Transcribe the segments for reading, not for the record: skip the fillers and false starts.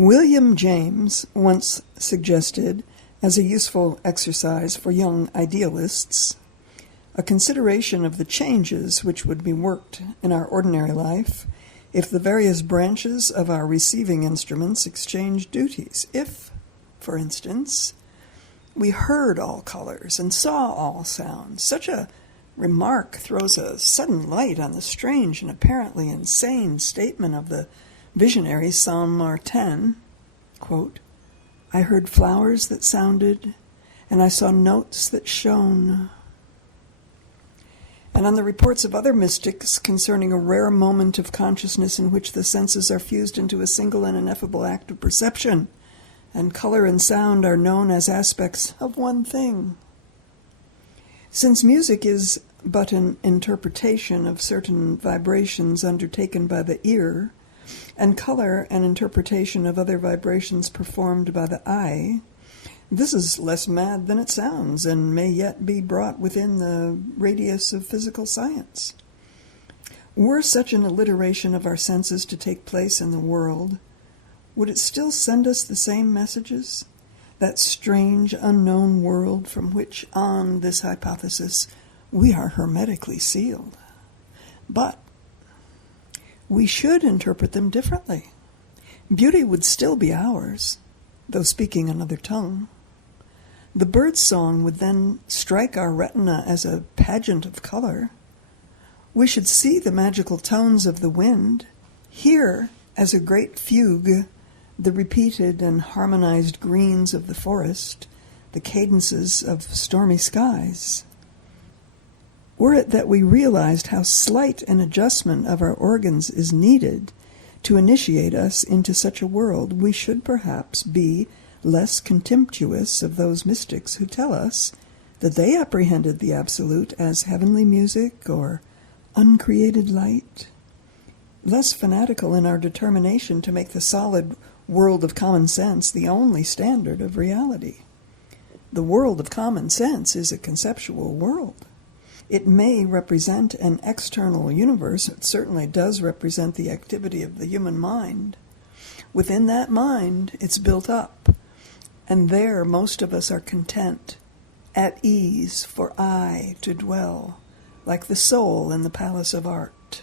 William James once suggested, as a useful exercise for young idealists, a consideration of the changes which would be worked in our ordinary life if the various branches of our receiving instruments exchanged duties. If, for instance, we heard all colors and saw all sounds. Such a remark throws a sudden light on the strange and apparently insane statement of the visionary Saint Martin, quote, "I heard flowers that sounded, and I saw notes that shone." And on the reports of other mystics concerning a rare moment of consciousness in which the senses are fused into a single and ineffable act of perception, and color and sound are known as aspects of one thing. Since music is but an interpretation of certain vibrations undertaken by the ear, and color an interpretation of other vibrations performed by the eye, this is less mad than it sounds, and may yet be brought within the radius of physical science. Were such an alliteration of our senses to take place in the world, would it still send us the same messages? That strange, unknown world from which, on this hypothesis, we are hermetically sealed. But we should interpret them differently. Beauty would still be ours, though speaking another tongue. The bird's song would then strike our retina as a pageant of color. We should see the magical tones of the wind, hear, as a great fugue, the repeated and harmonized greens of the forest, the cadences of stormy skies. Were it that we realized how slight an adjustment of our organs is needed to initiate us into such a world, we should perhaps be less contemptuous of those mystics who tell us that they apprehended the absolute as heavenly music or uncreated light, less fanatical in our determination to make the solid world of common sense the only standard of reality. The world of common sense is a conceptual world. It may represent an external universe. It certainly does represent the activity of the human mind. Within that mind, it's built up. And there, most of us are content, at ease for I to dwell, like the soul in the palace of art.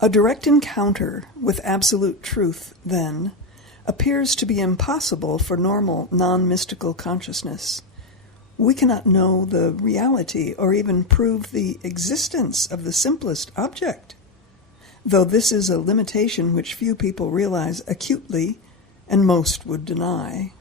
A direct encounter with absolute truth, then, appears to be impossible for normal, non-mystical consciousness. We cannot know the reality or even prove the existence of the simplest object, though this is a limitation which few people realize acutely and most would deny.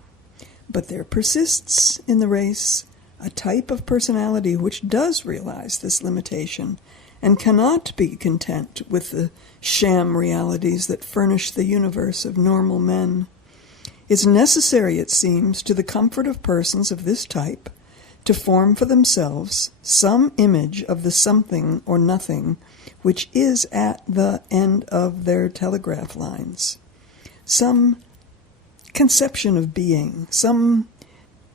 But there persists in the race a type of personality which does realize this limitation and cannot be content with the sham realities that furnish the universe of normal men. It's necessary, it seems, to the comfort of persons of this type to form for themselves some image of the something or nothing which is at the end of their telegraph lines, some conception of being, some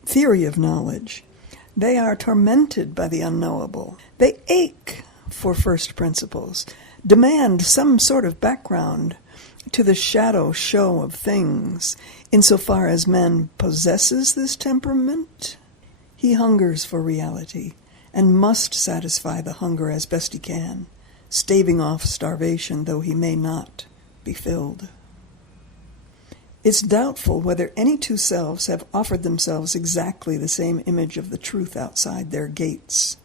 theory of knowledge. They are tormented by the unknowable. They ache for first principles, demand some sort of background to the shadow show of things. Insofar as man possesses this temperament, he hungers for reality and must satisfy the hunger as best he can, staving off starvation, though he may not be filled. It's doubtful whether any two selves have offered themselves exactly the same image of the truth outside their gates.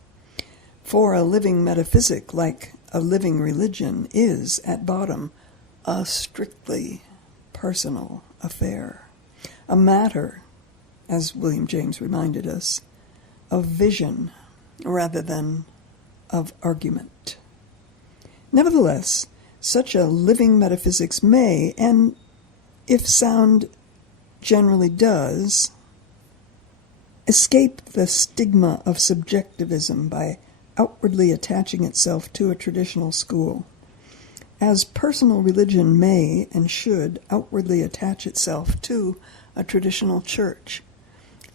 For a living metaphysic, like a living religion, is, at bottom, a strictly personal affair, a matter, as William James reminded us, of vision rather than of argument. Nevertheless, such a living metaphysics may, and if sound generally does, escape the stigma of subjectivism by outwardly attaching itself to a traditional school, as personal religion may and should outwardly attach itself to a traditional church.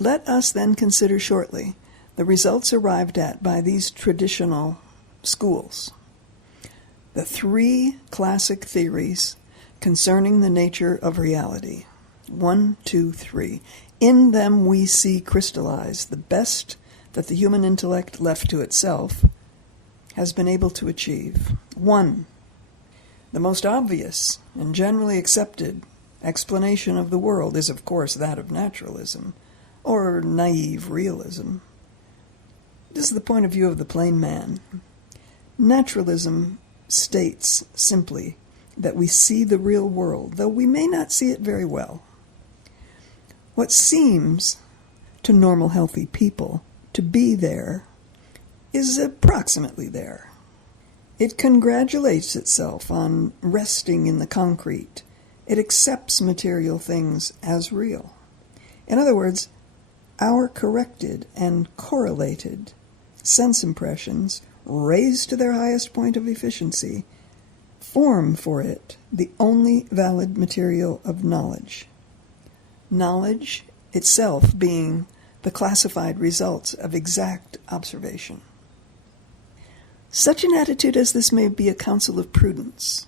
Let us then consider shortly the results arrived at by these traditional schools. The three classic theories concerning the nature of reality. 1, 2, 3. In them we see crystallized the best that the human intellect left to itself has been able to achieve. 1. The most obvious and generally accepted explanation of the world is, of course, that of naturalism, or naive realism. This is the point of view of the plain man. Naturalism states simply that we see the real world, though we may not see it very well. What seems to normal, healthy people to be there is approximately there. It congratulates itself on resting in the concrete. It accepts material things as real. In other words, our corrected and correlated sense impressions, raised to their highest point of efficiency, form for it the only valid material of knowledge. Knowledge itself being the classified results of exact observation. Such an attitude as this may be a counsel of prudence,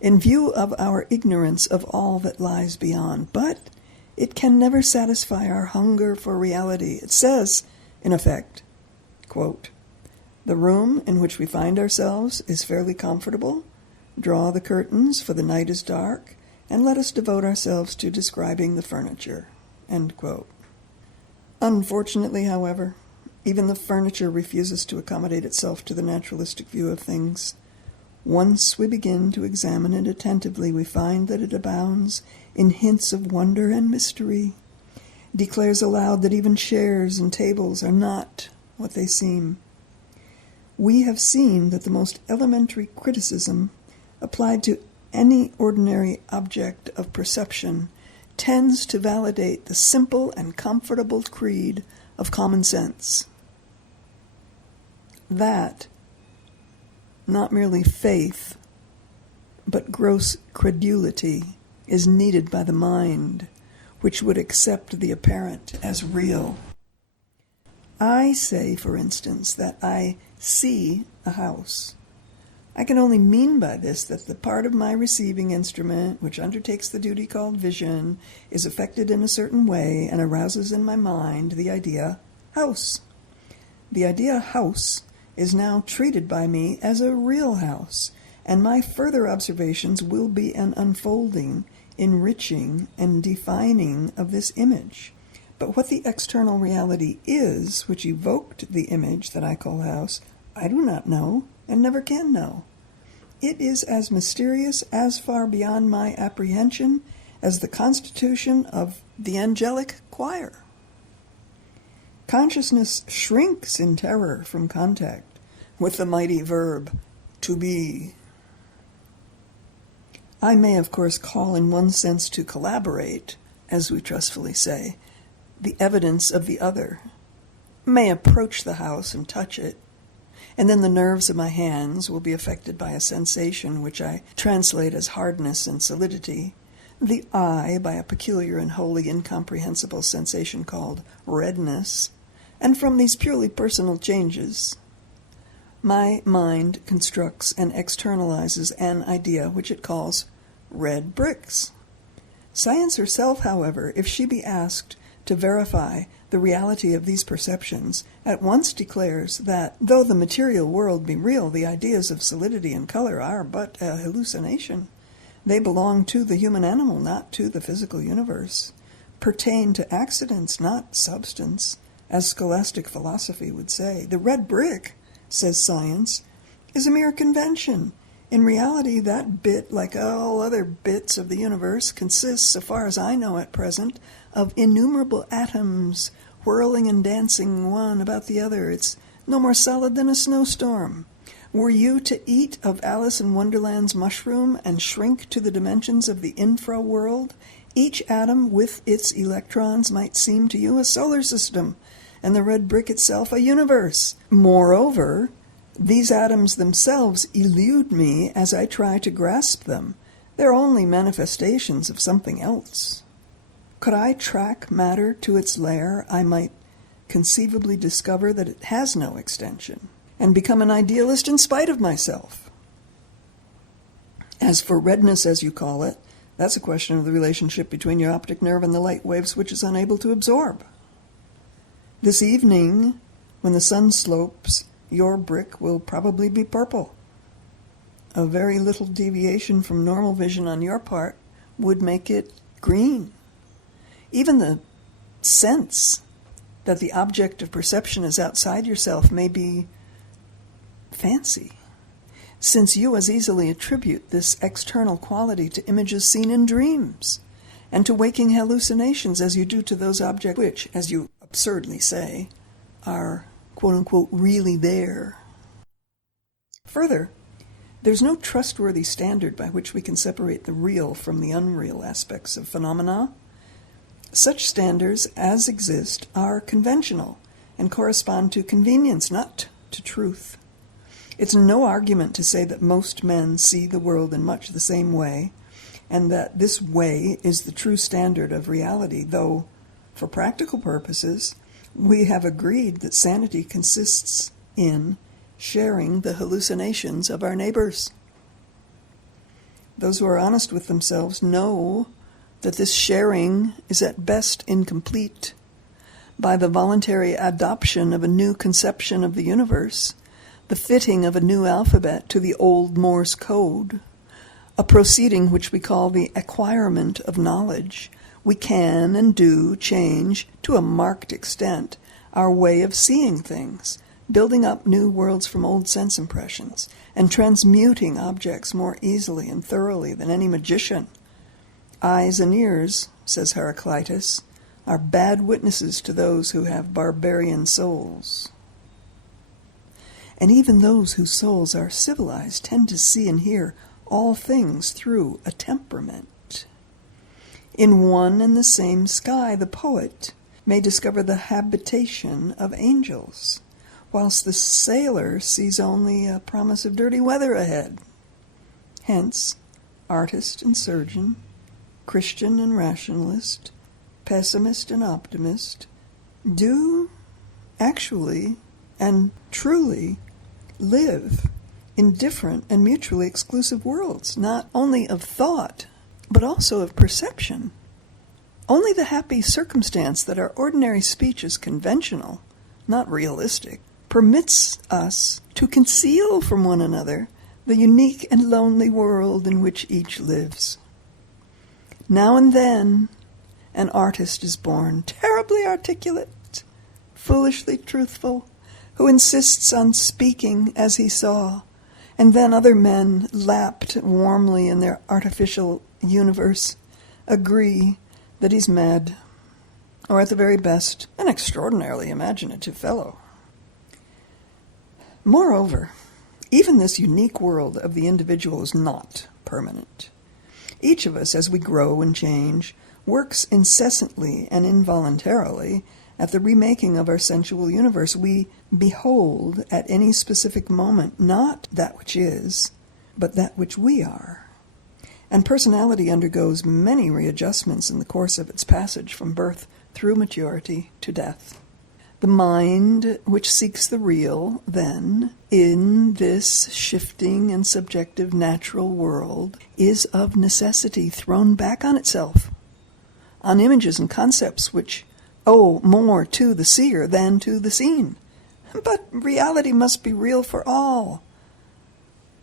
in view of our ignorance of all that lies beyond, but it can never satisfy our hunger for reality. It says, in effect, quote, "The room in which we find ourselves is fairly comfortable. Draw the curtains, for the night is dark, and let us devote ourselves to describing the furniture." End quote. Unfortunately, however, even the furniture refuses to accommodate itself to the naturalistic view of things. Once we begin to examine it attentively, we find that it abounds in hints of wonder and mystery, declares aloud that even chairs and tables are not what they seem. We have seen that the most elementary criticism applied to any ordinary object of perception tends to validate the simple and comfortable creed of common sense. That not merely faith, but gross credulity is needed by the mind, which would accept the apparent as real. I say, for instance, that I see a house. I can only mean by this that the part of my receiving instrument, which undertakes the duty called vision, is affected in a certain way and arouses in my mind the idea house. The idea house is now treated by me as a real house, and my further observations will be an unfolding, enriching, and defining of this image. But what the external reality is, which evoked the image that I call house, I do not know, and never can know. It is as mysterious, as far beyond my apprehension, as the constitution of the angelic choir. Consciousness shrinks in terror from contact with the mighty verb, to be. I may, of course, call in one sense to collaborate, as we trustfully say, the evidence of the other, may approach the house and touch it, and then the nerves of my hands will be affected by a sensation which I translate as hardness and solidity, the eye by a peculiar and wholly incomprehensible sensation called redness, and from these purely personal changes, my mind constructs and externalizes an idea which it calls red bricks. Science herself, however, if she be asked to verify the reality of these perceptions, at once declares that, though the material world be real, the ideas of solidity and color are but a hallucination. They belong to the human animal, not to the physical universe, pertain to accidents, not substance, as scholastic philosophy would say. The red brick, says science, is a mere convention. In reality, that bit, like all other bits of the universe, consists, so far as I know at present, of innumerable atoms whirling and dancing one about the other. It's no more solid than a snowstorm. Were you to eat of Alice in Wonderland's mushroom and shrink to the dimensions of the infra-world, each atom with its electrons might seem to you a solar system, and the red brick itself a universe. Moreover, these atoms themselves elude me as I try to grasp them. They're only manifestations of something else. Could I track matter to its lair, I might conceivably discover that it has no extension, and become an idealist in spite of myself. As for redness, as you call it, That's a question of the relationship between your optic nerve and the light waves which is unable to absorb. This evening, when the sun slopes, your brick will probably be purple. A very little deviation from normal vision on your part would make it green. Even the sense that the object of perception is outside yourself may be fancy, since you as easily attribute this external quality to images seen in dreams and to waking hallucinations as you do to those objects which, as you absurdly say, are quote-unquote really there. Further, there's no trustworthy standard by which we can separate the real from the unreal aspects of phenomena. Such standards as exist are conventional and correspond to convenience, not to truth. It's no argument to say that most men see the world in much the same way, and that this way is the true standard of reality, though, for practical purposes, we have agreed that sanity consists in sharing the hallucinations of our neighbors. Those who are honest with themselves know that this sharing is at best incomplete. By the voluntary adoption of a new conception of the universe, the fitting of a new alphabet to the old Morse code, a proceeding which we call the acquirement of knowledge, we can and do change, to a marked extent, our way of seeing things, building up new worlds from old sense impressions, and transmuting objects more easily and thoroughly than any magician. Eyes and ears, says Heraclitus, are bad witnesses to those who have barbarian souls. And even those whose souls are civilized tend to see and hear all things through a temperament. In one and the same sky, the poet may discover the habitation of angels, whilst the sailor sees only a promise of dirty weather ahead. Hence, artist and surgeon, Christian and rationalist, pessimist and optimist, do actually and truly live in different and mutually exclusive worlds, not only of thought, but also of perception. Only the happy circumstance that our ordinary speech is conventional, not realistic, permits us to conceal from one another the unique and lonely world in which each lives. Now and then, an artist is born, terribly articulate, foolishly truthful, who insists on speaking as he saw, and then other men, lapped warmly in their artificial universe, agree that he's mad, or at the very best, an extraordinarily imaginative fellow. Moreover, even this unique world of the individual is not permanent. Each of us, as we grow and change, works incessantly and involuntarily at the remaking of our sensual universe. We behold at any specific moment not that which is, but that which we are. And personality undergoes many readjustments in the course of its passage from birth through maturity to death. The mind which seeks the real, then, in this shifting and subjective natural world, is of necessity thrown back on itself, on images and concepts which owe more to the seer than to the seen. But reality must be real for all.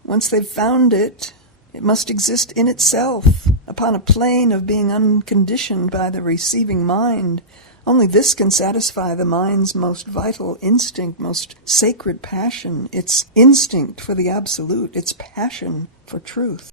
Once they've found it, it must exist in itself, upon a plane of being unconditioned by the receiving mind. Only this can satisfy the mind's most vital instinct, most sacred passion, its instinct for the absolute, its passion for truth.